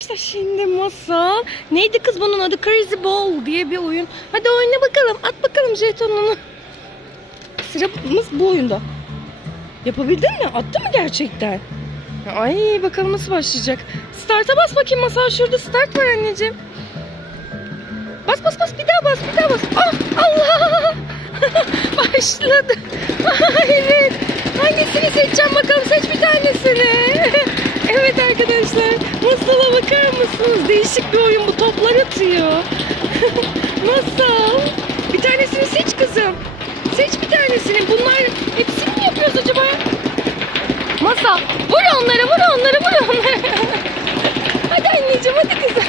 İşte şimdi masal. Neydi kız bunun adı? Crazy Ball diye bir oyun. Hadi oyna bakalım. At bakalım jetonunu. Sıramız bu oyunda. Yapabildin mi? Attı mı gerçekten? Ay bakalım nasıl başlayacak. Start'a bas bakayım masal. Şurada start var anneciğim. Bas bas bas bir daha bas bir daha bas. Ah Allah! Başladı. evet. Hangisini seçeceğim bakalım seç bir tanesini. evet arkadaşlar. Masala mısınız? Değişik bir oyun bu. Toplar atıyor. Masal. Bir tanesini seç kızım. Seç bir tanesini. Bunlar hepsini mi yapıyoruz acaba? Masal. Vur onları vur onları vur onları. hadi anneciğim hadi kızım.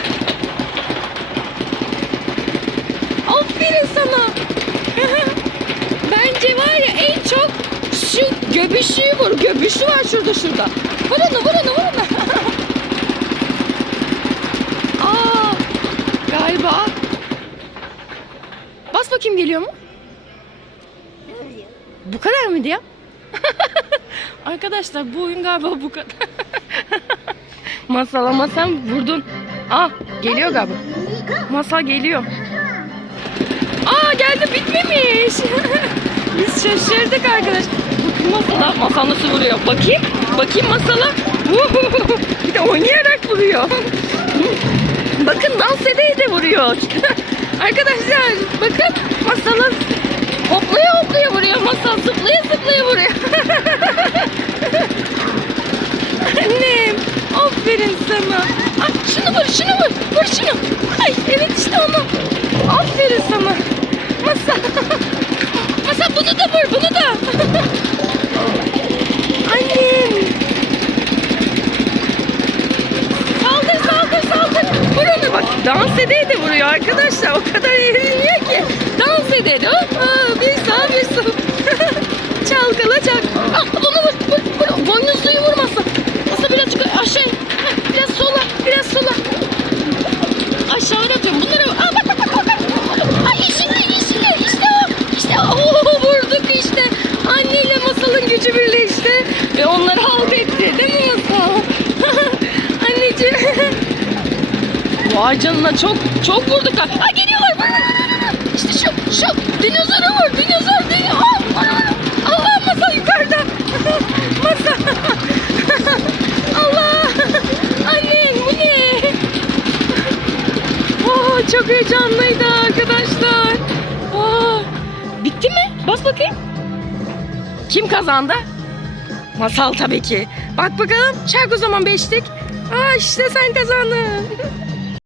Aferin sana. Bence var ya en çok şu göbüşüyü vur. Göbüşü var şurada şurada. Vur onu vur onu vur onu. Aa, galiba. Bas bakayım geliyor mu? Bu kadar mıydı ya? Arkadaşlar bu oyun galiba bu kadar. Masal ama sen vurdun. Ah geliyor galiba. Masal geliyor. Aa geldi bitmemiş. Biz şaşırdık arkadaş. Bakın masala. Masal nasıl vuruyor? Bakayım. Bakayım masala. Bir de oynayarak vuruyor. Bakın dans ede ede vuruyor. Arkadaşlar bakın masala hoplaya hoplaya vuruyor. Masal zıplaya zıplaya vuruyor. Annem aferin sana. Ay, şunu vur şunu vur. Vur şunu. Ay evet işte onu. Aferin sana. Masa. Masa bunu da vur bunu da. Annem. Saldır saldır saldır. Vur onu ede de vuruyor arkadaşlar. O kadar eğleniyor ki. Dans ede ede. Hoppa, bir sağ bir sol. Çalkala çak. Ah bunu vur. Vur vur. Boynuzluyu vurmasın. Masa birazcık aşağı. Heh, Biraz sola. Biraz sola. Aşağı atıyorum. Bunları Aa, bak bak bak bak. bak. Ay yeşille yeşille. İşte o. İşte o. Vurduk işte. Anneyle masalın gücü birleşti. Ve onları halt etti. Değil mi masal? Anneciğim. Vay canına çok çok vurduk. ha. Geliyorlar. Vur, vur, vur. İşte şu şu. Dinozora vur. Dinozor. Dinozor. Allah masal yukarıda. masal. Allah. Annem bu ne? Aa, çok heyecanlıydı arkadaşlar. Aa, bitti mi? Bas bakayım. Kim kazandı? Masal tabii ki. Bak bakalım. Çak o zaman beşlik. Aa işte sen kazandın.